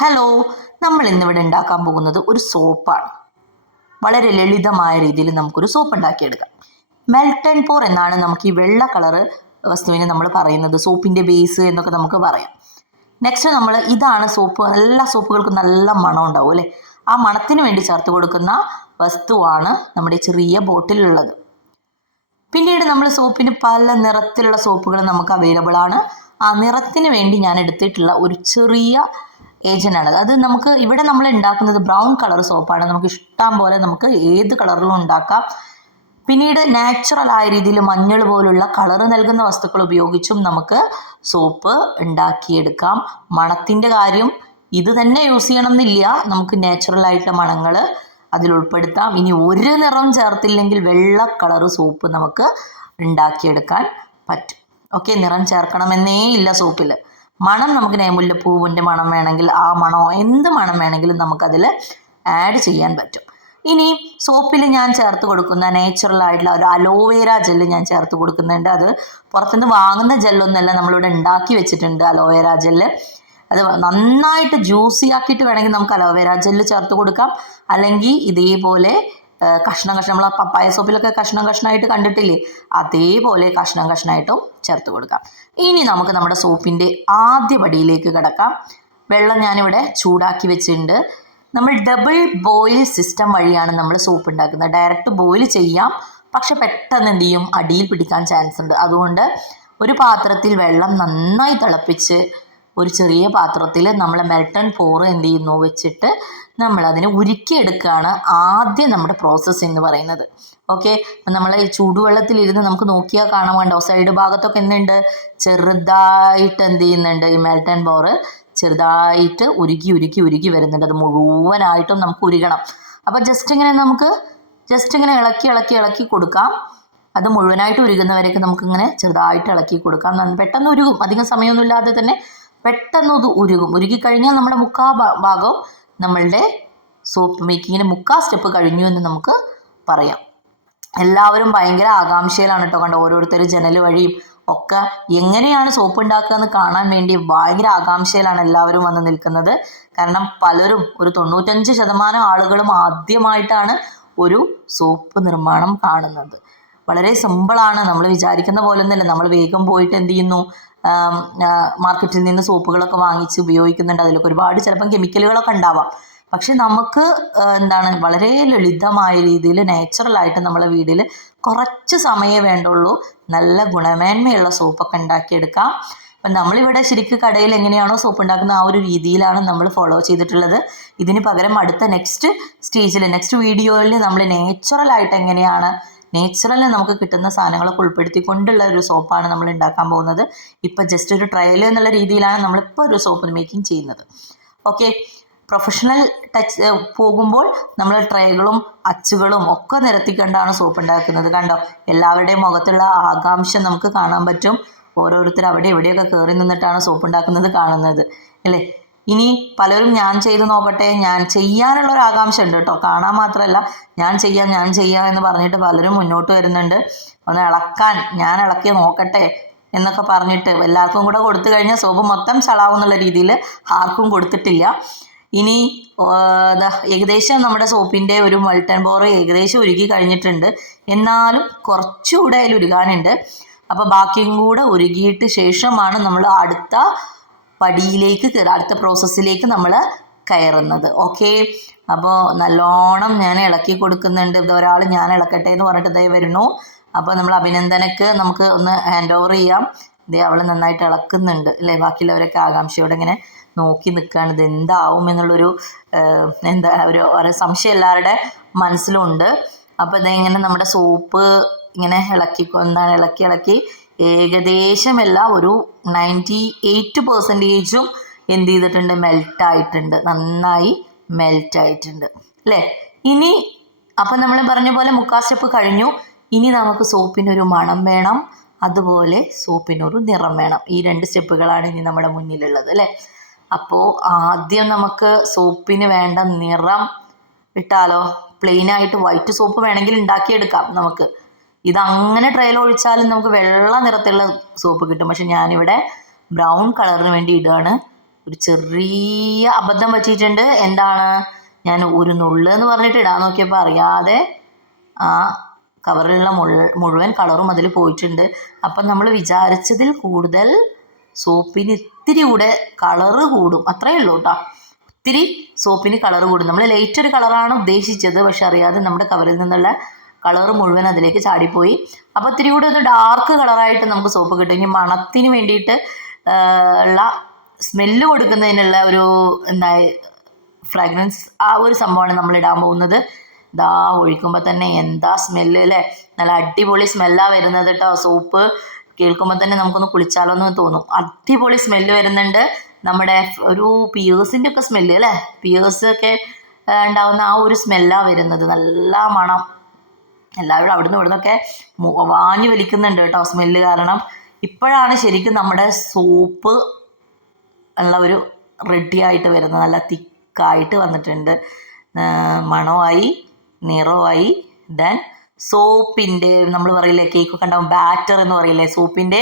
Hello നമ്മൾ ഇന്നിവിടെ ഉണ്ടാക്കാൻ പോകുന്നത് ഒരു സോപ്പാണ്. വളരെ ലളിതമായ രീതിയിൽ നമുക്കൊരു സോപ്പ് ഉണ്ടാക്കിയെടുക്കാം. മെൽട്ടൺ പോർ എന്നാണ് നമുക്ക് ഈ വെള്ള കളറ് വസ്തുവിനെ നമ്മൾ പറയുന്നത് സോപ്പിന്റെ ബേസ് എന്നൊക്കെ നമുക്ക് പറയാം. നെക്സ്റ്റ് നമ്മൾ ഇതാണ് സോപ്പ് എല്ലാ സോപ്പുകൾക്കും നല്ല മണം ഉണ്ടാവും അല്ലേ? ആ മണത്തിന് വേണ്ടി ചേർത്ത് കൊടുക്കുന്ന വസ്തുവാണ് നമ്മുടെ ചെറിയ ബോട്ടിലുള്ളത് പിന്നീട് നമ്മൾ സോപ്പിന് പല നിറത്തിലുള്ള സോപ്പുകൾ നമുക്ക് അവൈലബിൾ ആണ്. ആ നിറത്തിന് വേണ്ടി ഞാൻ എടുത്തിട്ടുള്ള ഒരു ചെറിയ ഏജന്റാണ് അത് നമുക്ക് ഇവിടെ നമ്മൾ ഉണ്ടാക്കുന്നത് ബ്രൗൺ കളർ സോപ്പാണ് നമുക്ക് ഇഷ്ടം പോലെ നമുക്ക് ഏത് കളറിലും ഉണ്ടാക്കാം. പിന്നീട് നാച്ചുറൽ ആയ രീതിയിൽ മഞ്ഞൾ പോലുള്ള കളർ നൽകുന്ന വസ്തുക്കൾ ഉപയോഗിച്ചും നമുക്ക് സോപ്പ് ഉണ്ടാക്കിയെടുക്കാം. മണത്തിന്റെ കാര്യം ഇത് തന്നെ യൂസ് ചെയ്യണം എന്നില്ല നമുക്ക് നാച്ചുറൽ ആയിട്ടുള്ള മണങ്ങൾ അതിൽ ഉൾപ്പെടുത്താം. ഇനി ഒരു നിറം ചേർത്തില്ലെങ്കിൽ വെള്ള കളർ സോപ്പ് നമുക്ക് ഉണ്ടാക്കിയെടുക്കാൻ പറ്റും. ഓക്കെ നിറം ചേർക്കണമെന്നേ ഇല്ല സോപ്പിൽ മണം നമുക്ക് നേമുല്ല പൂവിന്റെ മണം വേണമെങ്കിൽ ആ മണമോ എന്ത് മണം വേണമെങ്കിലും നമുക്കതിൽ ആഡ് ചെയ്യാൻ പറ്റും. ഇനി സോപ്പിൽ ഞാൻ ചേർത്ത് കൊടുക്കുന്ന നേച്ചുറൽ ആയിട്ടുള്ള ഒരു അലോവേര ജെല്ല് ഞാൻ ചേർത്ത് കൊടുക്കുന്നുണ്ട്. അത് പുറത്തുനിന്ന് വാങ്ങുന്ന ജെല്ലൊന്നുമല്ല നമ്മളിവിടെ ഉണ്ടാക്കി വെച്ചിട്ടുണ്ട് അലോവേര ജെല്ല്. അത് നന്നായിട്ട് ജ്യൂസി ആക്കിയിട്ട് വേണമെങ്കിൽ നമുക്ക് അലോവേര ജെല്ല് ചേർത്ത് കൊടുക്കാം. അല്ലെങ്കിൽ ഇതേപോലെ കഷ്ണം കഷ്ണം നമ്മൾ പപ്പായ സോപ്പിലൊക്കെ കഷ്ണം കഷ്ണമായിട്ട് കണ്ടിട്ടില്ലേ? അതേപോലെ കഷ്ണം കഷ്ണമായിട്ടും ചേർത്ത് കൊടുക്കാം. ഇനി നമുക്ക് നമ്മുടെ സോപ്പിന്റെ ആദ്യ പടിയിലേക്ക് കിടക്കാം. വെള്ളം ഞാനിവിടെ ചൂടാക്കി വെച്ചിട്ടുണ്ട്. നമ്മൾ ഡബിൾ ബോയിൽ സിസ്റ്റം വഴിയാണ് നമ്മൾ സോപ്പ് ഉണ്ടാക്കുന്നത്. ഡയറക്റ്റ് ബോയിൽ ചെയ്യാം. പക്ഷെ പെട്ടെന്ന് എന്ത് ചെയ്യും? അടിയിൽ പിടിക്കാൻ ചാൻസ് ഉണ്ട്. അതുകൊണ്ട് ഒരു പാത്രത്തിൽ വെള്ളം നന്നായി തിളപ്പിച്ച് ഒരു ചെറിയ പാത്രത്തിൽ നമ്മൾ മെൽട്ടൺ പോറ് എന്ത് ചെയ്യുന്നു? വെച്ചിട്ട് നമ്മൾ അതിനെ ഉരുക്കിയെടുക്കുകയാണ് ആദ്യം നമ്മുടെ പ്രോസസ്സ് എന്ന് പറയുന്നത്. ഓക്കെ അപ്പം നമ്മൾ ചൂടുവെള്ളത്തിലിരുന്ന് നമുക്ക് നോക്കിയാൽ കാണാൻ സൈഡ് ഭാഗത്തൊക്കെ എന്തുണ്ട്? ചെറുതായിട്ട് എന്ത് ചെയ്യുന്നുണ്ട് ഈ മെൽട്ടൺ പോറ് ചെറുതായിട്ട് ഉരുക്കി ഉരുക്കി ഉരുക്കി വരുന്നുണ്ട്. അത് മുഴുവനായിട്ടും നമുക്ക് ഉരുകണം. അപ്പം ജസ്റ്റ് ഇങ്ങനെ നമുക്ക് ജസ്റ്റ് ഇങ്ങനെ ഇളക്കി ഇളക്കി ഇളക്കി കൊടുക്കാം. അത് മുഴുവനായിട്ട് ഉരുകുന്നവരേക്ക് നമുക്കിങ്ങനെ ചെറുതായിട്ട് ഇളക്കി കൊടുക്കാം. പെട്ടെന്ന് ഉരുകും. അധികം സമയമൊന്നുമില്ലാതെ തന്നെ പെട്ടെന്ന് അത് ഉരുകും. ഉരുകി കഴിഞ്ഞാൽ നമ്മുടെ മുക്കാ ഭാഗം നമ്മളുടെ സോപ്പ് മേക്കിങ്ങിന് മുക്കാ സ്റ്റെപ്പ് കഴിഞ്ഞു എന്ന് നമുക്ക് പറയാം. എല്ലാവരും ഭയങ്കര ആകാംക്ഷയിലാണ് കേട്ടോ. കണ്ടോ ഓരോരുത്തർ ജനൽ വഴിയും ഒക്കെ എങ്ങനെയാണ് സോപ്പ് ഉണ്ടാക്കുക എന്ന് കാണാൻ വേണ്ടി ഭയങ്കര ആകാംക്ഷയിലാണ് എല്ലാവരും വന്ന് നിൽക്കുന്നത്. കാരണം പലരും ഒരു തൊണ്ണൂറ്റഞ്ച് ശതമാനം ആളുകളും ആദ്യമായിട്ടാണ് ഒരു സോപ്പ് നിർമ്മാണം കാണുന്നത്. വളരെ സിമ്പിളാണ് നമ്മൾ വിചാരിക്കുന്ന പോലെ ഒന്നുമില്ല. നമ്മൾ വേഗം പോയിട്ട് എന്ത് ചെയ്യുന്നു? മാർക്കറ്റിൽ നിന്ന് സോപ്പുകളൊക്കെ വാങ്ങിച്ച് ഉപയോഗിക്കുന്നുണ്ട്. അതിലൊക്കെ ഒരുപാട് ചിലപ്പം കെമിക്കലുകളൊക്കെ ഉണ്ടാവാം. പക്ഷെ നമുക്ക് എന്താണ് വളരെ ലളിതമായ രീതിയിൽ നാച്ചുറലായിട്ട് നമ്മളെ വീട്ടിൽ കുറച്ച് സമയമേ വേണ്ടുള്ളൂ. നല്ല ഗുണമേന്മയുള്ള സോപ്പൊക്കെ ഉണ്ടാക്കിയെടുക്കാം. അപ്പം നമ്മളിവിടെ ശരിക്കും കടയിൽ എങ്ങനെയാണോ സോപ്പ് ഉണ്ടാക്കുന്ന ആ ഒരു രീതിയിലാണ് നമ്മൾ ഫോളോ ചെയ്തിട്ടുള്ളത്. ഇതിന് പകരം അടുത്ത നെക്സ്റ്റ് സ്റ്റേജിൽ നെക്സ്റ്റ് വീഡിയോയിൽ നമ്മൾ നാച്ചുറലായിട്ട് എങ്ങനെയാണ് നേച്ചുറലിൽ നമുക്ക് കിട്ടുന്ന സാധനങ്ങളൊക്കെ ഉൾപ്പെടുത്തിക്കൊണ്ടുള്ള ഒരു സോപ്പാണ് നമ്മൾ ഉണ്ടാക്കാൻ പോകുന്നത്. ഇപ്പം ജസ്റ്റ് ഒരു ട്രയൽ എന്നുള്ള രീതിയിലാണ് നമ്മളിപ്പോൾ ഒരു സോപ്പ് മേക്കിംഗ് ചെയ്യുന്നത്. ഓക്കെ പ്രൊഫഷണൽ ടച്ച് പോകുമ്പോൾ നമ്മൾ ട്രേകളും അച്ചുകളും ഒക്കെ നിരത്തിക്കൊണ്ടാണ് സോപ്പ് ഉണ്ടാക്കുന്നത്. കണ്ടോ? എല്ലാവരുടെയും മുഖത്തുള്ള ആകാംക്ഷ നമുക്ക് കാണാൻ പറ്റും. ഓരോരുത്തർ അവിടെ എവിടെയൊക്കെ കയറി നിന്നിട്ടാണ് സോപ്പ് ഉണ്ടാക്കുന്നത് കാണുന്നത്. അല്ലേ? ഇനി പലരും ഞാൻ ചെയ്ത് നോക്കട്ടെ ഞാൻ ചെയ്യാനുള്ള ഒരു ആകാംക്ഷ ഉണ്ട് കേട്ടോ. കാണാൻ മാത്രമല്ല ഞാൻ ചെയ്യാം ഞാൻ ചെയ്യാം എന്ന് പറഞ്ഞിട്ട് പലരും മുന്നോട്ട് വരുന്നുണ്ട്. ഒന്ന് ഇളക്കാൻ ഞാൻ ഇളക്കി നോക്കട്ടെ എന്നൊക്കെ പറഞ്ഞിട്ട് എല്ലാവർക്കും കൂടെ കൊടുത്തു കഴിഞ്ഞാൽ സോപ്പ് മൊത്തം ചളാവും എന്നുള്ള രീതിയിൽ ആർക്കും കൊടുത്തിട്ടില്ല. ഇനി ഏകദേശം നമ്മുടെ സോപ്പിന്റെ ഒരു മൾട്ടൻ ബോറ് ഏകദേശം ഉരുകി കഴിഞ്ഞിട്ടുണ്ട്. എന്നാലും കുറച്ചുകൂടെ അതിൽ ഉരുകാനുണ്ട്. അപ്പോൾ ബാക്കിയും കൂടെ ഉരുകിയിട്ട് ശേഷമാണ് നമ്മൾ അടുത്ത പടിയിലേക്ക് അടുത്ത പ്രോസസ്സിലേക്ക് നമ്മൾ കയറുന്നത്. ഓക്കെ അപ്പോൾ നല്ലോണം ഞാൻ ഇളക്കി കൊടുക്കുന്നുണ്ട്. ഒരാൾ ഞാൻ ഇളക്കട്ടെ എന്ന് പറഞ്ഞിട്ട് ഇതായി വരുന്നു. അപ്പോൾ നമ്മൾ അഭിനന്ദനക്ക് നമുക്ക് ഒന്ന് ഹാൻഡ് ഓവർ ചെയ്യാം. ഇതേ അവൾ നന്നായിട്ട് ഇളക്കുന്നുണ്ട് അല്ലേ? ബാക്കിയുള്ളവരൊക്കെ ആകാംക്ഷയോടെ ഇങ്ങനെ നോക്കി നിൽക്കുകയാണ്. ഇത് എന്താവും എന്നുള്ളൊരു എന്താ ഒരു ഒരു സംശയം എല്ലാവരുടെ മനസ്സിലുണ്ട്. അപ്പോൾ ഇതെങ്ങനെ നമ്മുടെ സൂപ്പ് ഇങ്ങനെ ഇളക്കി എന്താണ് ഇളക്കി ഇളക്കി ഏകദേശം എല്ലാം ഒരു നയന്റി എയ്റ്റ് പെർസെന്റേജും എന്ത് ചെയ്തിട്ടുണ്ട്? മെൽറ്റ് ആയിട്ടുണ്ട്. നന്നായി മെൽറ്റ് ആയിട്ടുണ്ട്. അല്ലേ? ഇനി അപ്പം നമ്മൾ പറഞ്ഞ പോലെ മുക്കാ സ്റ്റെപ്പ് കഴിഞ്ഞു. ഇനി നമുക്ക് സോപ്പിനൊരു മണം വേണം. അതുപോലെ സോപ്പിനൊരു നിറം വേണം. ഈ രണ്ട് സ്റ്റെപ്പുകളാണ് ഇനി നമ്മുടെ മുന്നിലുള്ളത് അല്ലേ? അപ്പോൾ ആദ്യം നമുക്ക് സോപ്പിന് വേണ്ട നിറം ഇട്ടാലോ പ്ലെയിൻ ആയിട്ട് വൈറ്റ് സോപ്പ് വേണമെങ്കിൽ ഉണ്ടാക്കിയെടുക്കാം നമുക്ക്. ഇതങ്ങനെ ട്രയൽ ഒഴിച്ചാലും നമുക്ക് വെള്ള നിറത്തിലുള്ള സോപ്പ് കിട്ടും. പക്ഷെ ഞാനിവിടെ ബ്രൗൺ കളറിന് വേണ്ടി ഇടുകയാണ്. ഒരു ചെറിയ അബദ്ധം പറ്റിയിട്ടുണ്ട്. എന്താണ്? ഞാൻ ഒരു നുള്ള് എന്ന് പറഞ്ഞിട്ട് ഇടാൻ നോക്കിയപ്പോൾ അറിയാതെ ആ കവറിലുള്ള മുഴു- മുഴുവൻ കളറും അതിൽ പോയിട്ടുണ്ട്. അപ്പം നമ്മൾ വിചാരിച്ചതിൽ കൂടുതൽ സോപ്പിന് ഇത്തിരി കൂടെ കളറ് കൂടും. അത്രയേ ഉള്ളൂ കേട്ടോ. ഒത്തിരി സോപ്പിന് കളർ കൂടും. നമ്മൾ ലൈറ്റ് ഒരു കളറാണ് ഉദ്ദേശിച്ചത്. പക്ഷെ അറിയാതെ നമ്മുടെ കവറിൽ നിന്നുള്ള കളർ മുഴുവൻ അതിലേക്ക് ചാടിപ്പോയി. അപ്പോൾ ഇത്തിരി കൂടെ ഒന്ന് ഡാർക്ക് കളറായിട്ട് നമുക്ക് സോപ്പ് കിട്ടും. ഇനി മണത്തിന് വേണ്ടിയിട്ട് ഉള്ള സ്മെല്ല് കൊടുക്കുന്നതിനുള്ള ഒരു എന്താ ഫ്രാഗ്രൻസ് ആ ഒരു സംഭവമാണ് നമ്മൾ ഇടാൻ പോകുന്നത്. ദാ ഒഴിക്കുമ്പോൾ തന്നെ എന്താ സ്മെല്ല് അല്ലേ നല്ല അടിപൊളി സ്മെല്ലാണ് വരുന്നത് കേട്ടോ സോപ്പ് കേൾക്കുമ്പോൾ തന്നെ നമുക്കൊന്ന് കുളിച്ചാലോ എന്ന് തോന്നും. അടിപൊളി സ്മെല്ല് വരുന്നുണ്ട്. നമ്മുടെ ഒരു പിയേഴ്സിന്റെ ഒക്കെ സ്മെല്ല് അല്ലേ പിയേഴ്സ് ഒക്കെ ഉണ്ടാവുന്ന ആ ഒരു സ്മെല്ലാണ് വരുന്നത്. നല്ല മണം. എല്ലാവരും അവിടുന്ന് ഇവിടുന്നൊക്കെ വാഞ്ഞു വലിക്കുന്നുണ്ട് കേട്ടോ സ്മെല്ല് കാരണം. ഇപ്പോഴാണ് ശരിക്കും നമ്മുടെ സോപ്പ് ഉള്ള ഒരു റെഡി ആയിട്ട് വരുന്നത്. നല്ല തിക്കായിട്ട് വന്നിട്ടുണ്ട്. മണമായി നിറമായി ദെൻ സോപ്പിന്റെ നമ്മൾ പറയില്ലേ കേക്കൊക്കെ ഉണ്ടാവും. ബാറ്റർ എന്ന് പറയില്ലേ സോപ്പിന്റെ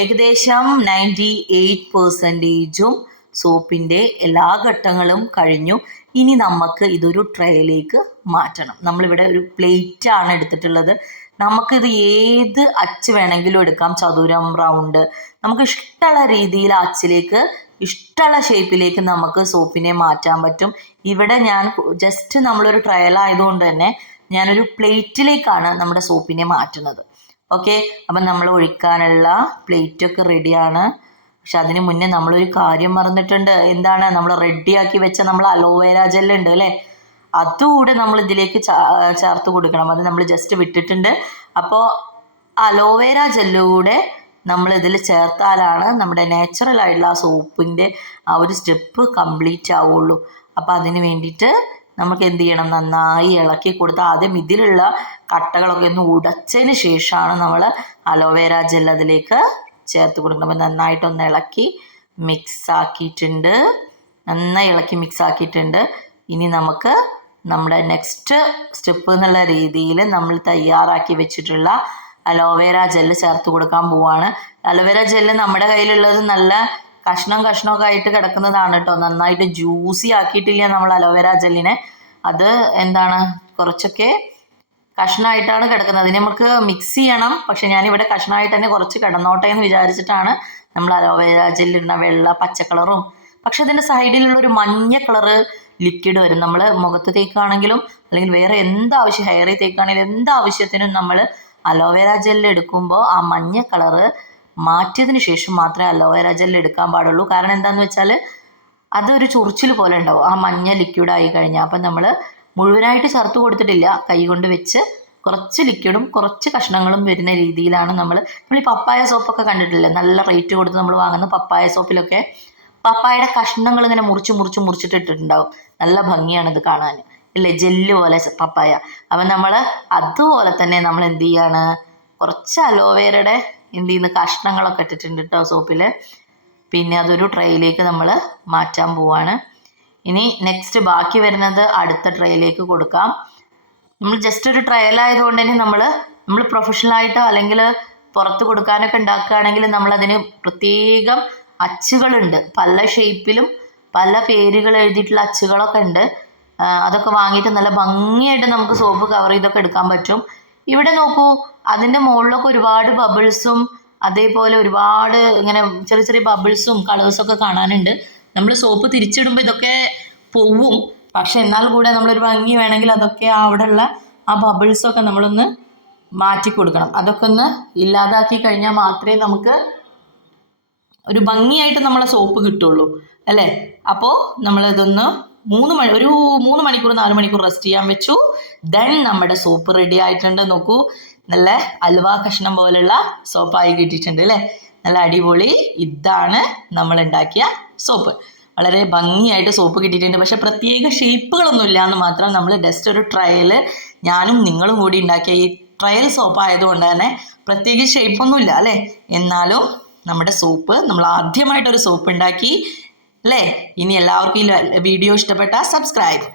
ഏകദേശം നയന്റി എയ്റ്റ് പെർസെന്റേജും സോപ്പിന്റെ എല്ലാ ഘട്ടങ്ങളും കഴിഞ്ഞു. ഇനി നമുക്ക് ഇതൊരു ട്രേയിലേക്ക് മാറ്റണം. നമ്മളിവിടെ ഒരു പ്ലേറ്റ് ആണ് എടുത്തിട്ടുള്ളത്. നമുക്കിത് ഏത് അച്ച് വേണമെങ്കിലും എടുക്കാം. ചതുരം റൗണ്ട് നമുക്ക് ഇഷ്ടമുള്ള രീതിയിൽ അച്ചിലേക്ക് ഇഷ്ടമുള്ള ഷേപ്പിലേക്ക് നമുക്ക് സോപ്പിനെ മാറ്റാൻ പറ്റും. ഇവിടെ ഞാൻ ജസ്റ്റ് നമ്മളൊരു ട്രയൽ ആയതുകൊണ്ട് തന്നെ ഞാനൊരു പ്ലേറ്റിലേക്കാണ് നമ്മുടെ സോപ്പിനെ മാറ്റുന്നത്. ഓക്കെ അപ്പം നമ്മൾ ഒഴിക്കാനുള്ള പ്ലേറ്റൊക്കെ റെഡിയാണ് പക്ഷെ അതിന് മുന്നേ നമ്മളൊരു കാര്യം മറന്നിട്ടുണ്ട്. എന്താണ്? നമ്മൾ റെഡിയാക്കി വെച്ച നമ്മൾ അലോവേര ജെല്ലുണ്ട് അല്ലേ? അതുകൂടെ നമ്മൾ ഇതിലേക്ക് ചേർത്ത് കൊടുക്കണം. അത് നമ്മൾ ജസ്റ്റ് വിട്ടിട്ടുണ്ട്. അപ്പോൾ അലോവേര ജെല്ലുകൂടെ നമ്മൾ ഇതിൽ ചേർത്താലാണ് നമ്മുടെ നാച്ചുറൽ ആയിട്ടുള്ള ആ സോപ്പിന്റെ ആ ഒരു സ്റ്റെപ്പ് കംപ്ലീറ്റ് ആവുള്ളൂ. അപ്പോൾ അതിന് വേണ്ടിയിട്ട് നമുക്ക് എന്ത് ചെയ്യണം? നന്നായി ഇളക്കി കൊടുത്ത് ആദ്യം ഇതിലുള്ള കട്ടകളൊക്കെ ഒന്ന് ഉടച്ചതിന് ശേഷമാണ് നമ്മൾ അലോവേര ജെൽ അതിലേക്ക് ചേർത്ത് കൊടുക്കണം. നന്നായിട്ടൊന്ന് ഇളക്കി മിക്സ് ആക്കിയിട്ടുണ്ട്. നന്നായി ഇളക്കി മിക്സ് ആക്കിയിട്ടുണ്ട്. ഇനി നമുക്ക് നമ്മുടെ നെക്സ്റ്റ് സ്റ്റെപ്പ് എന്നുള്ള രീതിയിൽ നമ്മൾ തയ്യാറാക്കി വെച്ചിട്ടുള്ള അലോവേര ജെല്ല് ചേർത്ത് കൊടുക്കാൻ പോവാണ്. അലോവേര ജെല്ല് നമ്മുടെ കയ്യിലുള്ളത് നല്ല കഷ്ണം കഷ്ണമൊക്കെ ആയിട്ട് കിടക്കുന്നതാണ് കേട്ടോ. നന്നായിട്ട് ജ്യൂസി ആക്കിയിട്ടില്ല നമ്മൾ അലോവേര ജെല്ലിനെ അത് എന്താണ്? കുറച്ചൊക്കെ കഷ്ണമായിട്ടാണ് കിടക്കുന്നത്. അതിന് നമുക്ക് മിക്സ് ചെയ്യണം. പക്ഷെ ഞാനിവിടെ കഷ്ണമായിട്ട് തന്നെ കുറച്ച് കിടന്നോട്ടെ എന്ന് വിചാരിച്ചിട്ടാണ് നമ്മൾ അലോവേര ജെല്ലിടുന്ന വെള്ള പച്ച കളറും പക്ഷെ അതിന്റെ സൈഡിലുള്ള ഒരു മഞ്ഞ കളറ് ലിക്വിഡ് വരും. നമ്മൾ മുഖത്ത് തേക്കുകയാണെങ്കിലും അല്ലെങ്കിൽ വേറെ എന്ത് ആവശ്യം ഹെയറിൽ തേക്കുകയാണെങ്കിലും എന്ത് ആവശ്യത്തിനും നമ്മൾ അലോവേര ജെല്ല് എടുക്കുമ്പോൾ ആ മഞ്ഞ കളറ് മാറ്റിയതിന് ശേഷം മാത്രമേ അലോവേര ജെല്ല് എടുക്കാൻ പാടുള്ളൂ. കാരണം എന്താണെന്ന് വെച്ചാൽ അതൊരു ചൊറിച്ചിൽ പോലെ ഉണ്ടാവും. ആ മഞ്ഞ ലിക്വിഡ് ആയി കഴിഞ്ഞാൽ. അപ്പം നമ്മൾ മുഴുവനായിട്ട് ചേർത്ത് കൊടുത്തിട്ടില്ല. കൈ കൊണ്ട് വെച്ച് കുറച്ച് ലിക്വിഡും കുറച്ച് കഷ്ണങ്ങളും വരുന്ന രീതിയിലാണ് നമ്മൾ നമ്മൾ ഈ പപ്പായ സോപ്പൊക്കെ കണ്ടിട്ടില്ലേ? നല്ല റേറ്റ് കൊടുത്ത് നമ്മൾ വാങ്ങുന്ന പപ്പായ സോപ്പിലൊക്കെ പപ്പായയുടെ കഷ്ണങ്ങൾ ഇങ്ങനെ മുറിച്ച് മുറിച്ച് മുറിച്ചിട്ട് ഇട്ടിട്ടുണ്ടാവും. നല്ല ഭംഗിയാണ് ഇത് കാണാൻ. അല്ലേ ജെല്ല് പോലെ പപ്പായ. അപ്പം നമ്മൾ അതുപോലെ തന്നെ നമ്മൾ എന്ത് ചെയ്യാണ്? കുറച്ച് അലോവേരയുടെ എന്ത് ചെയ്യുന്ന? കഷ്ണങ്ങളൊക്കെ ഇട്ടിട്ടുണ്ട് കേട്ടോ സോപ്പിൽ പിന്നെ അതൊരു ട്രേയിലേക്ക് നമ്മൾ മാറ്റാൻ പോവാണ്. ഇനി നെക്സ്റ്റ് ബാക്കി വരുന്നത് അടുത്ത ട്രേയിലേക്ക് കൊടുക്കാം. നമ്മൾ ജസ്റ്റ് ഒരു ട്രയൽ ആയതുകൊണ്ട് തന്നെ നമ്മൾ നമ്മൾ പ്രൊഫഷണലായിട്ടോ അല്ലെങ്കിൽ പുറത്ത് കൊടുക്കാനൊക്കെ ഉണ്ടാക്കുകയാണെങ്കിൽ നമ്മളതിന് പ്രത്യേകം അച്ചുകളുണ്ട്. പല ഷേപ്പിലും പല പേരുകൾ എഴുതിയിട്ടുള്ള അച്ചുകളൊക്കെ ഉണ്ട്. അതൊക്കെ വാങ്ങിയിട്ട് നല്ല ഭംഗിയായിട്ട് നമുക്ക് സോപ്പ് കവർ ചെയ്തൊക്കെ എടുക്കാൻ പറ്റും. ഇവിടെ നോക്കൂ അതിന്റെ മുകളിലൊക്കെ ഒരുപാട് ബബിൾസും അതേപോലെ ഒരുപാട് ഇങ്ങനെ ചെറിയ ചെറിയ ബബിൾസും കളേഴ്സൊക്കെ കാണാനുണ്ട്. നമ്മൾ സോപ്പ് തിരിച്ചിടുമ്പോൾ ഇതൊക്കെ പോവും. പക്ഷെ എന്നാൽ കൂടെ നമ്മളൊരു ഭംഗി വേണമെങ്കിൽ അതൊക്കെ അവിടെ ഉള്ള ആ ബബിൾസൊക്കെ നമ്മളൊന്ന് മാറ്റി കൊടുക്കണം. അതൊക്കെ ഒന്ന് ഇല്ലാതാക്കി കഴിഞ്ഞാൽ മാത്രമേ നമുക്ക് ഒരു ഭംഗിയായിട്ട് നമ്മളെ സോപ്പ് കിട്ടുള്ളൂ. അല്ലേ? അപ്പോൾ നമ്മളിതൊന്ന് മൂന്ന് മണി ഒരു മൂന്ന് മണിക്കൂർ നാല് മണിക്കൂർ റെസ്റ്റ് ചെയ്യാൻ വെച്ചു. ദെൻ നമ്മുടെ സോപ്പ് റെഡി ആയിട്ടുണ്ട്. നോക്കൂ. നല്ല അലുവ കഷ്ണം പോലുള്ള സോപ്പായി കിട്ടിയിട്ടുണ്ട്. അല്ലേ? നല്ല അടിപൊളി. ഇതാണ് നമ്മൾ ഉണ്ടാക്കിയ സോപ്പ്. വളരെ ഭംഗിയായിട്ട് സോപ്പ് കിട്ടിയിട്ടുണ്ട്. പക്ഷെ പ്രത്യേക ഷേപ്പുകളൊന്നുമില്ല എന്ന് മാത്രം നമ്മൾ ജസ്റ്റ് ഒരു ട്രയൽ ഞാനും നിങ്ങളും കൂടി ഉണ്ടാക്കിയ ഈ ട്രയൽ സോപ്പ് ആയതുകൊണ്ട് തന്നെ പ്രത്യേക ഷേപ്പൊന്നുമില്ല അല്ലേ? എന്നാലും നമ്മുടെ സോപ്പ് നമ്മൾ ആദ്യമായിട്ടൊരു സോപ്പ് ഉണ്ടാക്കി അല്ലേ? ഇനി എല്ലാവർക്കും ഈ വീഡിയോ ഇഷ്ടപ്പെട്ടാൽ സബ്സ്ക്രൈബ്